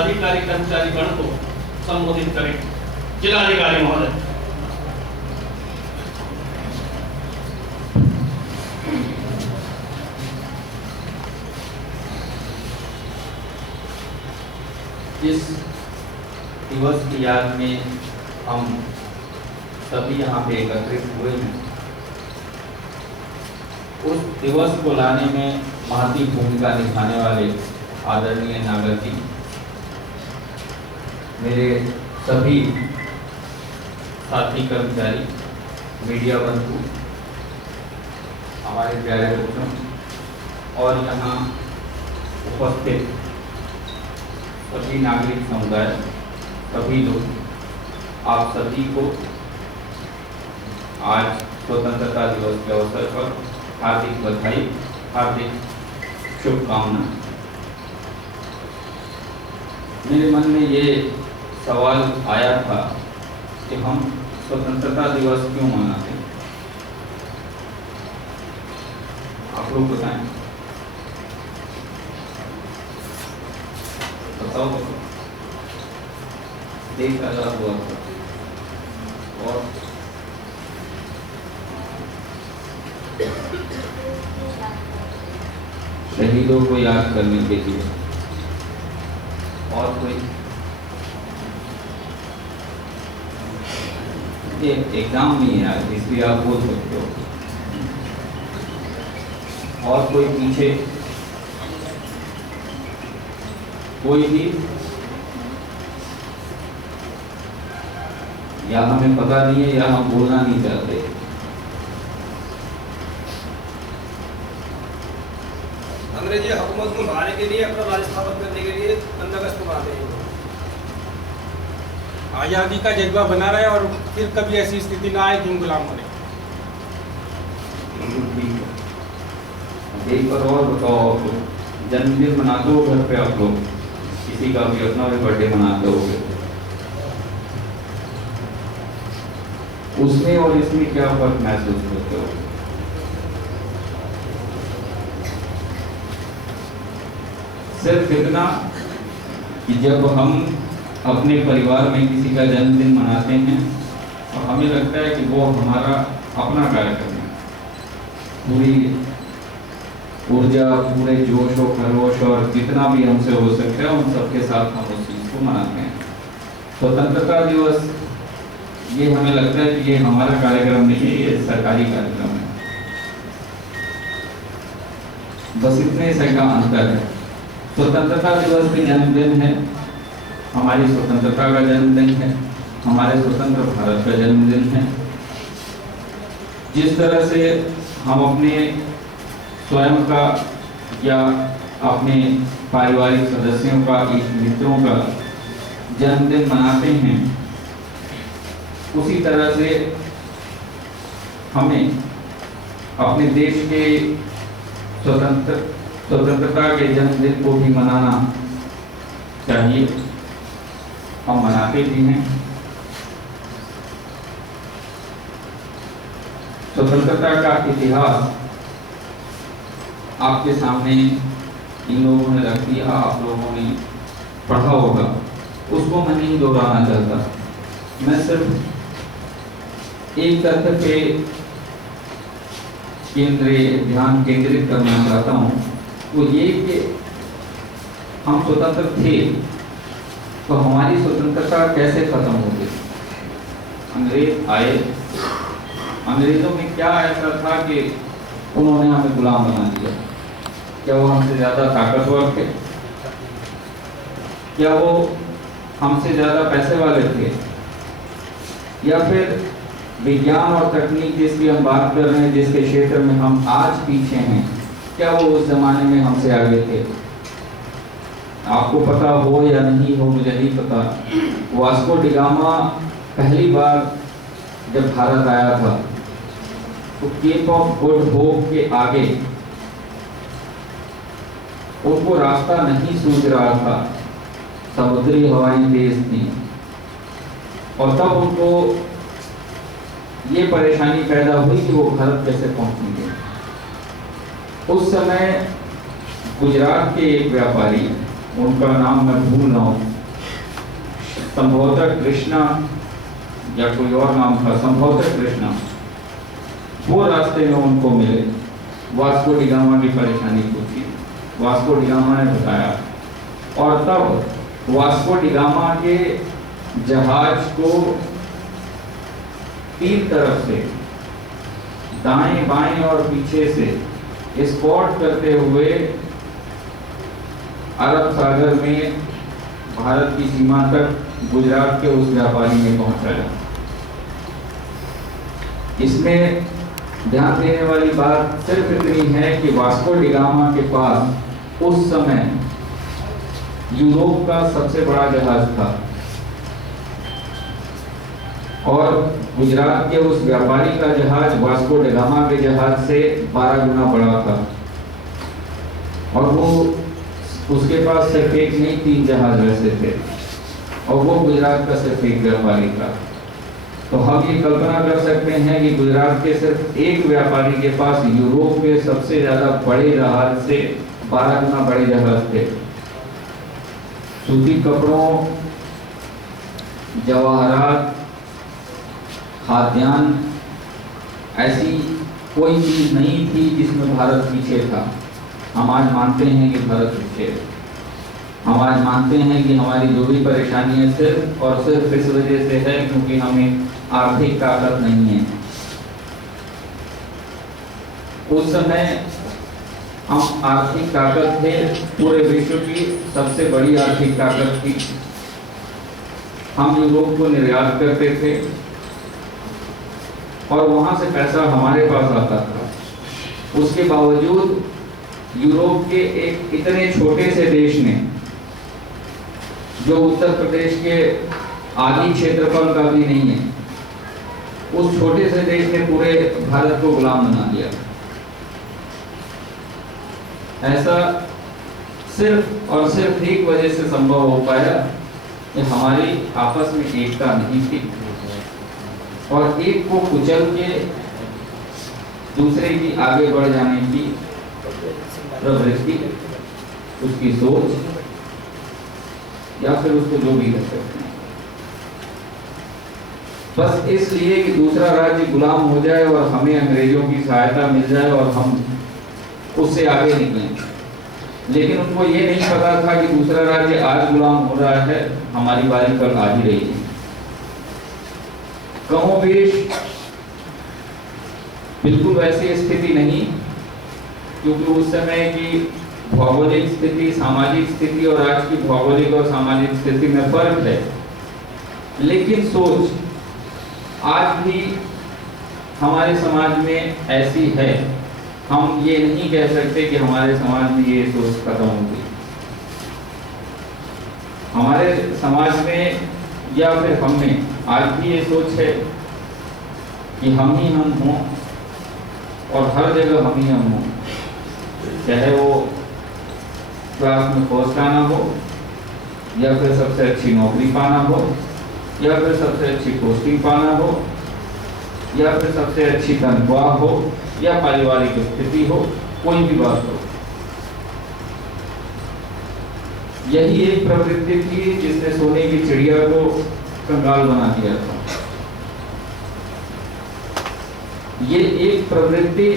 अधिकारी कर्मचारी गण को संबोधित करें। जिलाधिकारी महोदय। इस दिवस की याद में हम सभी यहाँ पे एकत्रित हुए हैं। उस दिवस को लाने में महती भूमिका निभाने वाले आदरणीय नागर जी, मेरे सभी साथी कर्मचारी, मीडिया बंधु, हमारे प्यारे बच्चों और यहाँ उपस्थित सभी नागरिक समुदाय, सभी लोग, आप सभी को आज स्वतंत्रता दिवस के अवसर पर हार्दिक बधाई, हार्दिक शुभकामना। मेरे मन में ये सवाल आया था कि हम स्वतंत्रता दिवस क्यों मनाते हैं? आप लोग बताएं, बताओ। देश आजाद हुआ था और शहीदों को याद करने के लिए, और कोई ये एग्जाम नहीं है यार, इसलिए आप बोल सकते हो। और कोई पीछे कोई भी, या हमें पता नहीं है या हम बोलना नहीं चाहते। अंग्रेजी हुकूमत को मारने के लिए, अपना राज स्थापित करने के लिए 15 अगस्त को मारते हैं। आज़ादी का जज्बा बना रहे और फिर कभी ऐसी स्थिति ना आए कि हम गुलाम होने। एक बार और बताओ, जन्मदिन मनाते हो घर पे आप लोग? किसी का भी अपना भी बर्थडे मनाते होगे, उसमें और इसमें क्या फर्क महसूस करते हो? सिर्फ इतना कि जब हम अपने परिवार में किसी का जन्मदिन मनाते हैं और हमें लगता है कि वो हमारा अपना कार्यक्रम है, पूरी ऊर्जा, पूरे जोश और खरोश और जितना भी हमसे हो सकता है उन सबके साथ हम उस चीज़ को मनाते हैं। स्वतंत्रता दिवस, ये हमें लगता है कि ये हमारा कार्यक्रम नहीं है, ये सरकारी कार्यक्रम है। बस इतने से का अंतर है। स्वतंत्रता दिवस के जन्मदिन है, हमारी स्वतंत्रता का जन्मदिन है, हमारे स्वतंत्र भारत का जन्मदिन है। जिस तरह से हम अपने स्वयं का या अपने पारिवारिक सदस्यों का, इष्ट मित्रों का जन्मदिन मनाते हैं, उसी तरह से हमें अपने देश के स्वतंत्रता के जन्मदिन को भी मनाना चाहिए। हम मनाते भी हैं। स्वतंत्रता का इतिहास आपके सामने इन लोगों ने रख दिया, आप लोगों ने पढ़ा होगा, उसको मैं नहीं दोहराना चाहता। मैं सिर्फ एक तथ्य पे ध्यान केंद्रित करना चाहता हूँ, वो ये कि हम स्वतंत्र थे तो हमारी स्वतंत्रता कैसे खत्म हो गई? अंग्रेज आए, अंग्रेजों में क्या ऐसा था कि उन्होंने हमें गुलाम बना दिया? क्या वो हमसे ज़्यादा ताकतवर थे? क्या वो हमसे ज़्यादा पैसे वाले थे? या फिर विज्ञान और तकनीक जिसकी हम बात कर रहे हैं, जिसके क्षेत्र में हम आज पीछे हैं, क्या वो उस जमाने में हमसे आगे थे? आपको पता हो या नहीं हो, मुझे नहीं पता, वास्को डी गामा पहली बार जब भारत आया था तो केप ऑफ गुड होप के आगे उनको रास्ता नहीं सूझ रहा था, समुद्री हवाएं तेज थी, और तब उनको ये परेशानी पैदा हुई कि वो भारत कैसे पहुंचेंगे। उस समय गुजरात के एक व्यापारी उनका नाम मैं भूल रहा हूँ, संभवतः कृष्णा या कोई और नाम था, संभवतः कृष्णा, वो रास्ते में उनको मिले। वास्को डी गामा की परेशानी पूछी, वास्को डी गामा ने बताया, और तब वास्को डी गामा के जहाज को तीन तरफ से, दाएं बाएं और पीछे से स्पॉट करते हुए अरब सागर में भारत की सीमा तक गुजरात के उस व्यापारी ने पहुंचाया। इसमें ध्यान देने वाली बात सिर्फ इतनी है कि वास्को डी गामा के पास उस समय यूरोप का सबसे बड़ा जहाज था और गुजरात के उस व्यापारी का जहाज वास्को डी गामा के जहाज से 12 गुना बड़ा था, और वो उसके पास सिर्फ एक नहीं 3 जहाज वैसे थे, और वो गुजरात का सिर्फ एक व्यापारी था। तो हम ये कल्पना कर सकते हैं कि गुजरात के सिर्फ एक व्यापारी के पास यूरोप के सबसे ज्यादा बड़े जहाज से 12 गुना बड़े जहाज थे। सूती कपड़ों, जवाहरात, खाद्यान्न, ऐसी कोई चीज नहीं थी जिसमें भारत पीछे था। हम आज मानते हैं कि भारत पीछे है। हम आज मानते हैं कि हमारी जो भी परेशानियां सिर्फ और सिर्फ इस वजह से है क्योंकि हमें आर्थिक ताकत नहीं है। उस समय हम आर्थिक ताकत थे, पूरे विश्व की सबसे बड़ी आर्थिक ताकत थी। हम यूरोप को निर्यात करते थे और वहां से पैसा हमारे पास आता था। उसके बावजूद यूरोप के एक इतने छोटे से देश ने, जो उत्तर प्रदेश के आधी क्षेत्रफल का भी नहीं है, उस छोटे से देश ने पूरे भारत को गुलाम बना दिया। ऐसा सिर्फ और सिर्फ एक वजह से संभव हो पाया कि हमारी आपस में एकता नहीं थी, और एक को कुचल के दूसरे की आगे बढ़ जाने की प्रवृत्ति, उसकी सोच, या फिर उसको जो भी कर सकते हैं, बस इसलिए कि दूसरा राज्य गुलाम हो जाए और हमें अंग्रेजों की सहायता मिल जाए और हम उससे आगे निकलें। लेकिन उनको ये नहीं पता था कि दूसरा राज्य आज गुलाम हो रहा है, हमारी बारी कल आ ही रही है। कमोबेश बिल्कुल वैसी स्थिति नहीं, क्योंकि उस समय की भौगोलिक स्थिति, सामाजिक स्थिति और आज की भौगोलिक और सामाजिक स्थिति में फर्क है। लेकिन सोच आज भी हमारे समाज में ऐसी है। हम ये नहीं कह सकते कि हमारे समाज में ये सोच खत्म हो गई। हमारे समाज में या फिर हम में आज भी ये सोच है कि हम ही हम हों और हर जगह हम ही हम हों, चाहे वो क्लास में फर्स्ट आना हो, या फिर सबसे अच्छी नौकरी पाना हो, या फिर सबसे अच्छी पोस्टिंग पाना हो, या फिर सबसे अच्छी तनख्वाह हो, या पारिवारिक स्थिति हो, कोई भी बात हो। यही एक प्रवृत्ति थी जिसने सोने की चिड़िया को कंगाल बना दिया था। ये एक प्रवृत्ति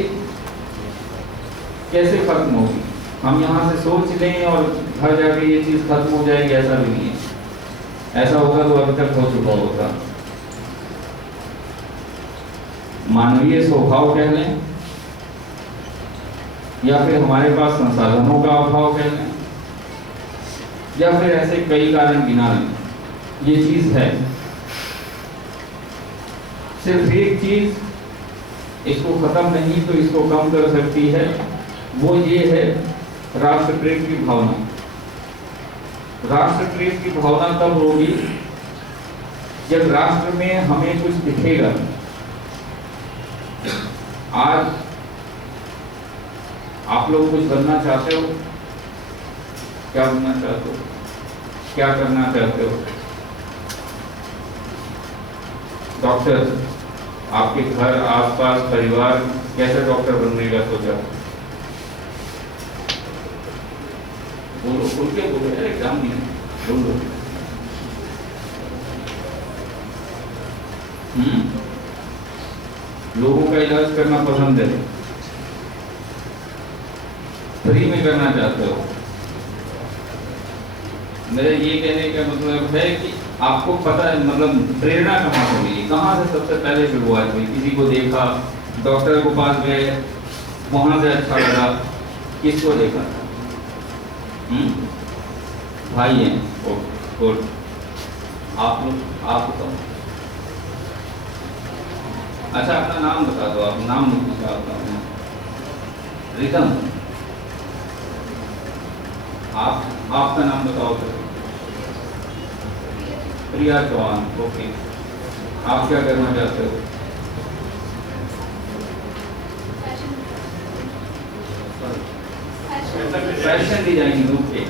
कैसे खत्म होगी? हम यहाँ से सोच लें और घर जाके ये चीज खत्म हो जाएगी, ऐसा भी नहीं है। ऐसा होगा तो अभी तक हो चुका होता। मानवीय स्वभाव कह लें, या फिर हमारे पास संसाधनों का अभाव कह लें, या फिर ऐसे कई कारण गिना लें, ये चीज है। सिर्फ एक चीज इसको खत्म नहीं तो इसको कम कर सकती है, वो ये है राष्ट्र प्रेम की भावना। राष्ट्र प्रेम की भावना तब होगी जब राष्ट्र में हमें कुछ दिखेगा। आज आप लोग कुछ बनना चाहते हो? क्या बनना चाहते हो? क्या करना चाहते हो? डॉक्टर, आपके घर आसपास परिवार कैसे डॉक्टर बनने का सोचा? बोलो, खुल के बोलो यार, एग्जाम नहीं है, बोलो। लोगों का इलाज करना पसंद है, फ्री में करना चाहते हो। मेरे ये कहने का मतलब है कि आपको पता है, मतलब प्रेरणा कहाँ से मिली, कहाँ से सबसे पहले शुरुआत हुई? किसी को देखा, डॉक्टर के पास गए, वहां से अच्छा लगा, किसको देखा? भाई हैं, और आप लोग, आप बताओ। अच्छा, अपना नाम बता दो, आप नाम पूछा आपका? रिदम। आपका नाम बताओ तो। प्रिया चौहान, ओके। आप क्या करना चाहते हो? Fashion designing, okay.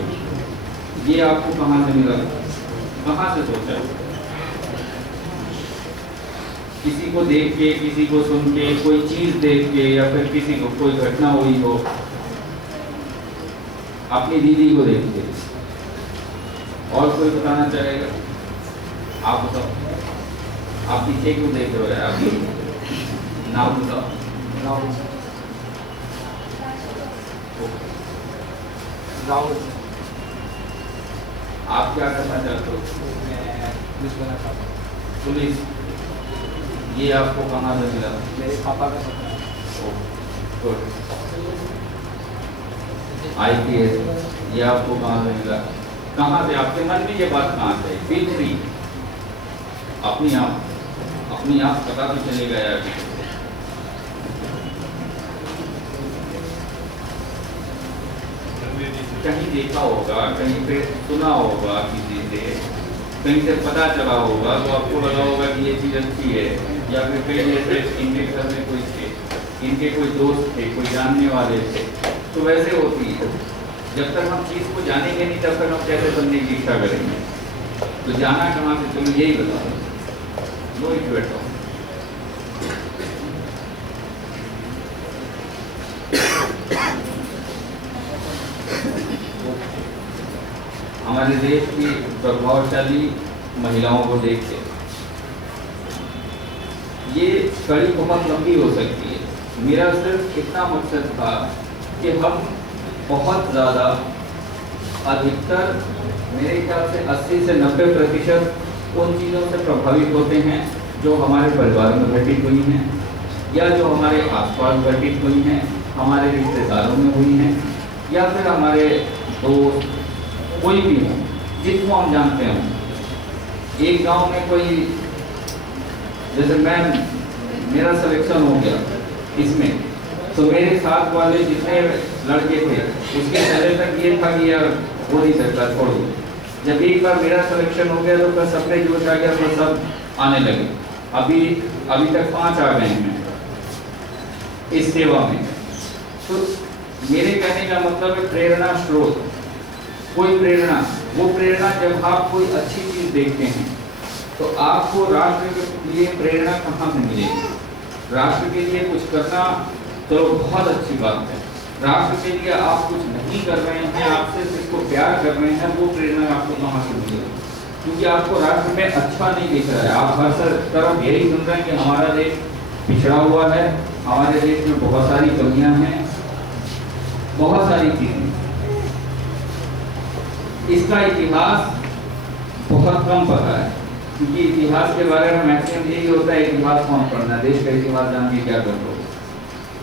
ये आपको कहाँ से मिला, कहाँ से सोचा? किसी को देख के, किसी को सुन के, कोई चीज देख के, या फिर किसी को कोई घटना हुई हो? अपनी दीदी को देख के। और कोई बताना चाहेगा? आप बताओ, आप पीछे क्यों देख रहे हो यार? आप नाम बताओ। राहुल। आप क्या करना चाहते हो? पुलिस बनना चाहता हूँ। पुलिस। ये आपको कहाँ से मिला? मेरे पापा का सपना है। गुड। IPS, ये आपको कहाँ से मिला? कहाँ से आपके मन में ये बात कहाँ से? फील फ्री, अपनी आप पता तो चलेगा यार। कहीं देखा होगा, कहीं पे सुना होगा, किसी से कहीं से पता चला होगा, तो आपको लगा होगा कि ये चीज़ अच्छी है। या फिर कहीं जैसे इनके घर में कोई थे, इनके कोई दोस्त थे, कोई जानने वाले थे, तो वैसे होती है। जब तक हम चीज़ को जानेंगे नहीं, तब तक हम कैसे बनने की इच्छा करेंगे? तो जाना कहाँ से, तुम यही बताओ। लो इट बैठो। हमारे देश की प्रभावशाली महिलाओं को देख के ये कड़ी बहुत लंबी हो सकती है। मेरा सिर्फ इतना मकसद था कि हम बहुत ज़्यादा, अधिकतर मेरे ख्याल से 80 से 90% उन चीज़ों से प्रभावित होते हैं जो हमारे परिवार में घटित हुई हैं, या जो हमारे आसपास घटित हुई हैं, हमारे रिश्तेदारों में हुई हैं, या फिर हमारे दोस्त, कोई भी हो जिसको हम जानते हैं। एक गांव में कोई, जैसे मेरा सिलेक्शन हो गया इसमें, तो मेरे साथ वाले जितने लड़के थे उसके पहले तक ये था कि यार हो नहीं सकता, छोड़ दो। जब एक बार मेरा सिलेक्शन हो गया तो फिर सब में जोश आ गया, तो सब आने लगे। अभी तक 5 आ गए हैं इस सेवा में। तो मेरे कहने का मतलब है प्रेरणा स्रोत, कोई प्रेरणा, वो प्रेरणा जब आप कोई अच्छी चीज देखते हैं तो आपको राष्ट्र के लिए प्रेरणा कहाँ से मिलेगी? राष्ट्र के लिए कुछ करना चलो बहुत अच्छी बात है, राष्ट्र के लिए आप कुछ नहीं कर रहे हैं, आप सिर्फ इसको प्यार कर रहे हैं, वो प्रेरणा आपको कहाँ से मिलेगी? क्योंकि आपको राष्ट्र में अच्छा नहीं दिख रहा है। आप हर तरफ यही सुन रहे हैं कि हमारा देश पिछड़ा हुआ है, हमारे देश में बहुत सारी कमियां हैं, बहुत सारी चीजें। इसका इतिहास बहुत कम पता है, क्योंकि इतिहास के बारे में मैक्सिमम यही होता है इतिहास कौन पढ़ना, देश का इतिहास जान के क्या कर लो।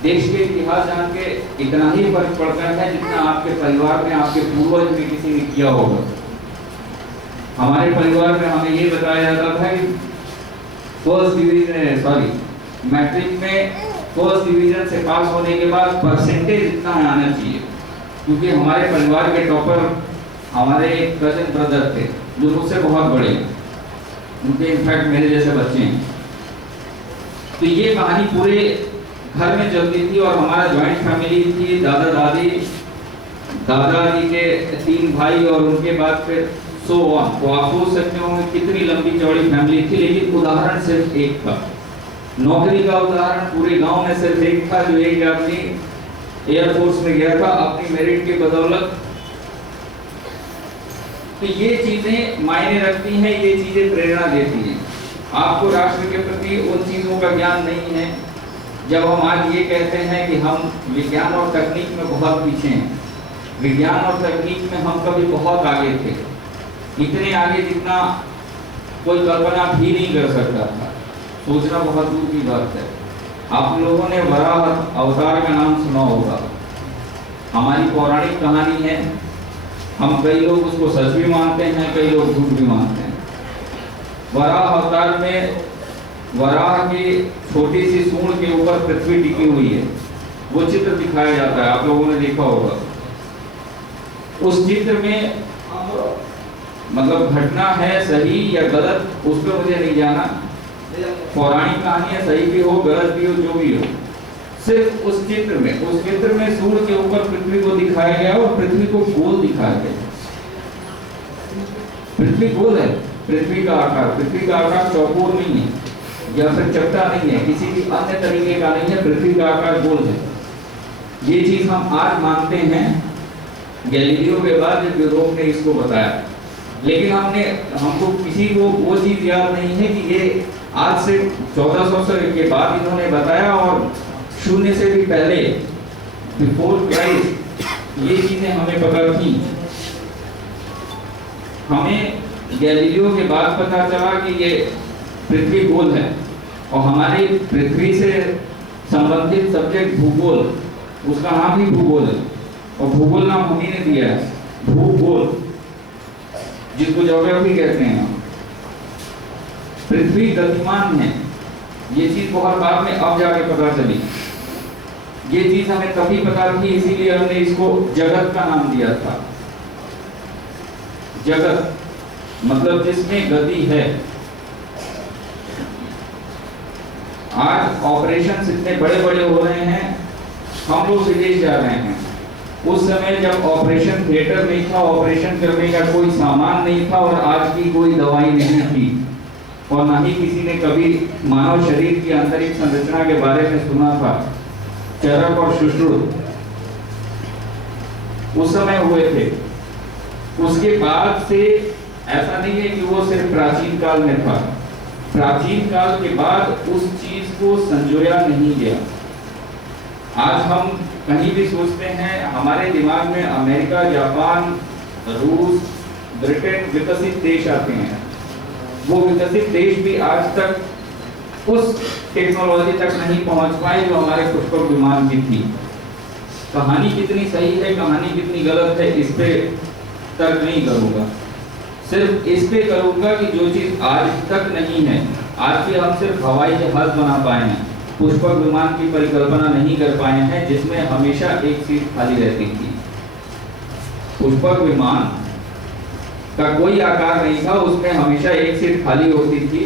देश के इतिहास जान के इतना ही फर्क पड़ता है जितना आपके परिवार में, आपके पूर्वज में किसी ने किया होगा। हमारे परिवार में हमें ये बताया जाता था कि मैट्रिक में फर्स्ट डिवीजन से पास होने के बाद परसेंटेज इतना आना चाहिए, क्योंकि हमारे परिवार के टॉपर हमारे एक कजन ब्रदर थे जो मुझसे बहुत बड़े, उनके इनफैक्ट मेरे जैसे बच्चे हैं। तो ये कहानी पूरे घर में चलती थी, और हमारा जॉइंट फैमिली थी, दादाजी के 3 भाई और उनके बाद फिर सो ऑन। तो आप सोच सकते होंगे कितनी लंबी चौड़ी फैमिली थी, लेकिन उदाहरण सिर्फ एक था। नौकरी का उदाहरण पूरे गांव में सिर्फ एक था, जो एक आदमी एयरफोर्स में गया था, अपनी मेरिट की बदौलत तो ये चीजें मायने रखती हैं, ये चीजें प्रेरणा देती हैं। आपको राष्ट्र के प्रति उन चीजों का ज्ञान नहीं है। जब हम आज ये कहते हैं कि हम विज्ञान और तकनीक में बहुत पीछे हैं, विज्ञान और तकनीक में हम कभी बहुत आगे थे, इतने आगे जितना कोई कल्पना भी नहीं कर सकता था, सोचना बहुत दूर की बात है। आप लोगों ने वराह अवतार का नाम सुना होगा, हमारी पौराणिक कहानी है। हम कई लोग उसको सच भी मानते हैं, कई लोग झूठ भी मानते हैं। वराह अवतार में वराह की छोटी सी सूंड के ऊपर पृथ्वी टिकी हुई है, वो चित्र दिखाया जाता है, आप लोगों ने देखा होगा। उस चित्र में मतलब घटना है सही या गलत, उस पर मुझे नहीं जाना, पौराणिक कहानी है, सही भी हो गलत भी हो जो भी हो, सिर्फ उस चित्र में सूर्य के ऊपर पृथ्वी को दिखाया गया और पृथ्वी को गोल दिखाया गया। पृथ्वी गोल है, पृथ्वी का आकार चौकोर नहीं है या फिर चपटा नहीं है, किसी भी अन्य तरीके का नहीं है, पृथ्वी का आकार गोल है। ये चीज हम आज मानते हैं गैलीलियो के बाद जब यूरोप ने इसको बताया, लेकिन हमको किसी को वो चीज याद नहीं है कि ये आज से 1400 साल के बाद इन्होंने बताया और शून्य से भी पहले बिफोर क्राइस्ट ये चीजें हमें पता थी। हमें गैलीलियो के बाद पता चला कि ये पृथ्वी गोल है और हमारी पृथ्वी से संबंधित सब्जेक्ट भूगोल, उसका नाम ही भूगोल है और भूगोल नाम हम ही ने दिया है, भूगोल, जिसको ज्योग्राफी कहते हैं। पृथ्वी गतिमान है, ये चीज बहुत बाद में अब जाके पता चली। ये चीज हमें तभी पता थी, इसीलिए हमने इसको जगत का नाम दिया था। जगत मतलब जिसमें गति है। आज ऑपरेशन इतने बड़े बड़े हो रहे हैं, हम लोग विदेश जा रहे हैं। उस समय जब ऑपरेशन थिएटर नहीं था, ऑपरेशन करने का कोई सामान नहीं था और आज की कोई दवाई नहीं थी और ना ही किसी ने कभी मानव शरीर की आंतरिक संरचना के बारे में सुना था। चरक और सुश्रुत उस समय हुए थे। उसके बाद से ऐसा नहीं है कि वो सिर्फ प्राचीन काल में था, प्राचीन काल के बाद उस चीज को संजोया नहीं गया। आज हम कहीं भी सोचते हैं, हमारे दिमाग में अमेरिका, जापान, रूस, ब्रिटेन विकसित देश आते हैं। वो विकसित देश भी आज तक उस टेक्नोलॉजी तक नहीं पहुंच पाए जो हमारे पुष्पक विमान की थी। कहानी कितनी सही है, कहानी कितनी गलत है, इस पे तर्क नहीं करूंगा, सिर्फ इस पे करूंगा कि जो चीज आज तक नहीं है, आज भी हम सिर्फ हवाई जहाज बना पाए हैं, पुष्पक विमान की परिकल्पना नहीं कर पाए हैं जिसमें हमेशा एक सीट खाली रहती थी। पुष्पक विमान का कोई आकार नहीं था, उसमें हमेशा एक सीट खाली होती थी।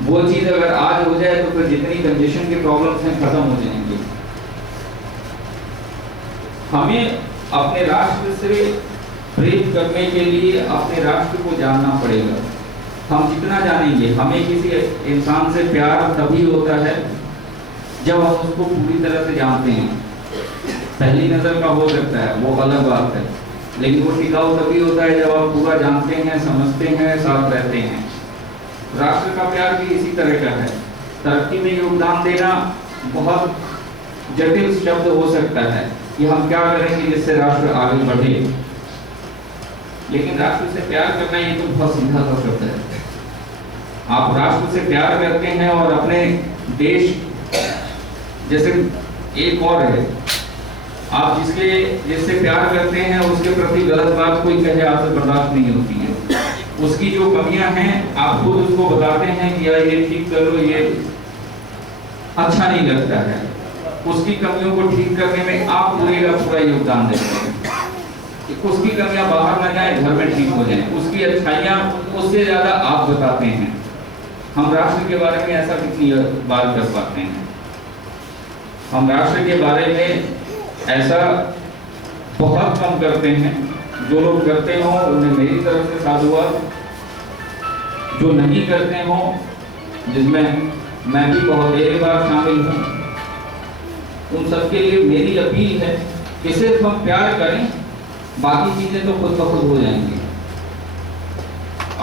वो चीज अगर आज हो जाए तो फिर जितनी कंजेशन के प्रॉब्लम्स हैं खत्म हो जाएंगे। हमें अपने राष्ट्र से प्रेम करने के लिए अपने राष्ट्र को जानना पड़ेगा। हम जितना जानेंगे, हमें किसी इंसान से प्यार तभी होता है जब हम उसको पूरी तरह से जानते हैं। पहली नजर का हो सकता है, वो अलग बात है, लेकिन वो टिकाऊ तभी होता है जब आप पूरा जानते हैं, समझते हैं, साथ रहते हैं। राष्ट्र का प्यार भी इसी तरह का है। तरक्की में योगदान देना बहुत जटिल शब्द हो सकता है कि हम क्या करेंगे जिससे राष्ट्र आगे बढ़े, लेकिन राष्ट्र से प्यार करना ये तो बहुत सीधा सा शब्द है। आप राष्ट्र से प्यार करते हैं और अपने देश, जैसे एक और है, आप जिससे प्यार करते हैं उसके प्रति गलत बात कोई कहे आपसे बर्दाश्त नहीं होती है। उसकी जो कमियां हैं आप खुद उसको बताते हैं कि यार ये ठीक करो, ये अच्छा नहीं लगता है। उसकी कमियों को ठीक करने में आप पूरे का पूरा योगदान देते हैं। उसकी कमियां बाहर न जाए, घर में ठीक हो जाए, उसकी अच्छाइयां उससे ज्यादा आप बताते हैं। हम राष्ट्र के बारे में ऐसा कितनी बात कर पाते हैं? हम राष्ट्र के बारे में ऐसा बहुत कम करते हैं। जो लोग करते हो उन्हें मेरी तरफ से साधुवाद, जो नहीं करते हो, जिसमें मैं भी बहुत देर बाद शामिल हूँ, उन सबके लिए मेरी अपील है कि सिर्फ हम प्यार करें बाकी चीजें तो खुद ब खुद हो जाएंगी।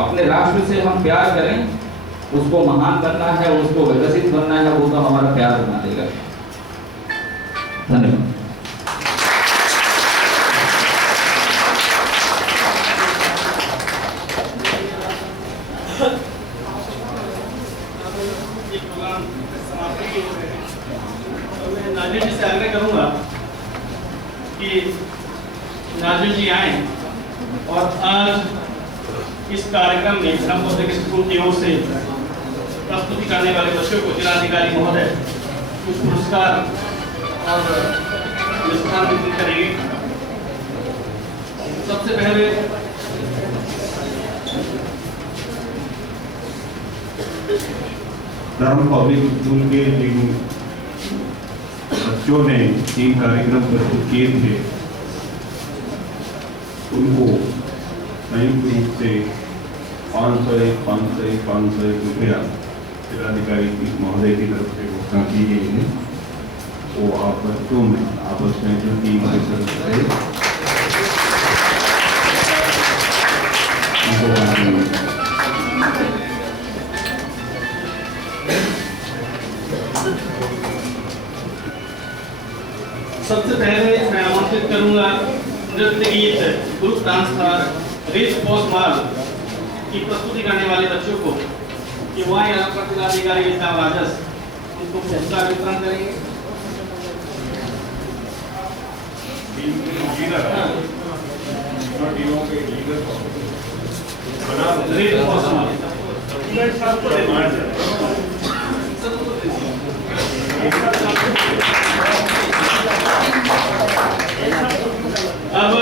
अपने राष्ट्र से हम प्यार करें, उसको महान बनना है, उसको विकसित बनना है, वो तो हमारा प्यार बना देगा। धन्यवाद। नाजिर जी से आग्रह करूंगा कि नाजिर जी आए और आज इस कार्यक्रम में धर्म बौद्धिक स्कूल की ओर से प्रस्तुति करने वाले बच्चों को जिलाधिकारी महोदय कुछ पुरस्कार और पुरस्कार वितरित करेंगे। सबसे पहले धर्म पब्लिक स्कूल के जिन बच्चों ने 3 कार्यक्रम प्रस्तुत किए थे, उनको संयुक्त रूप से 500 रुपया जिलाधिकारी महोदय की तरफ से घोषणा की गई है। वो आप बच्चों में आपस में जो 3 कार्यक्रम थे उनको बांटेंगे। सबसे पहले मैं आमंत्रित करूंगा नृत्य गीत ग्रुप डांस था रेस पोस्ट माल की प्रस्तुति करने वाले बच्चों को कि वहाँ यहाँ पर जिलाधिकारी विद्या राजस उनको पुरस्कार वितरण करेंगे। रेस पोस्ट अब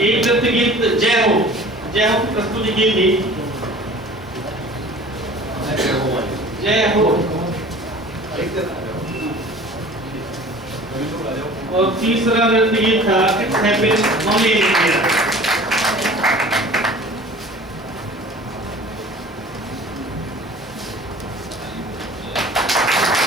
एक नृत्य गीत जय हो की प्रस्तुति की थी। जय हो और तीसरा नृत्य गीत था it's happened only in India.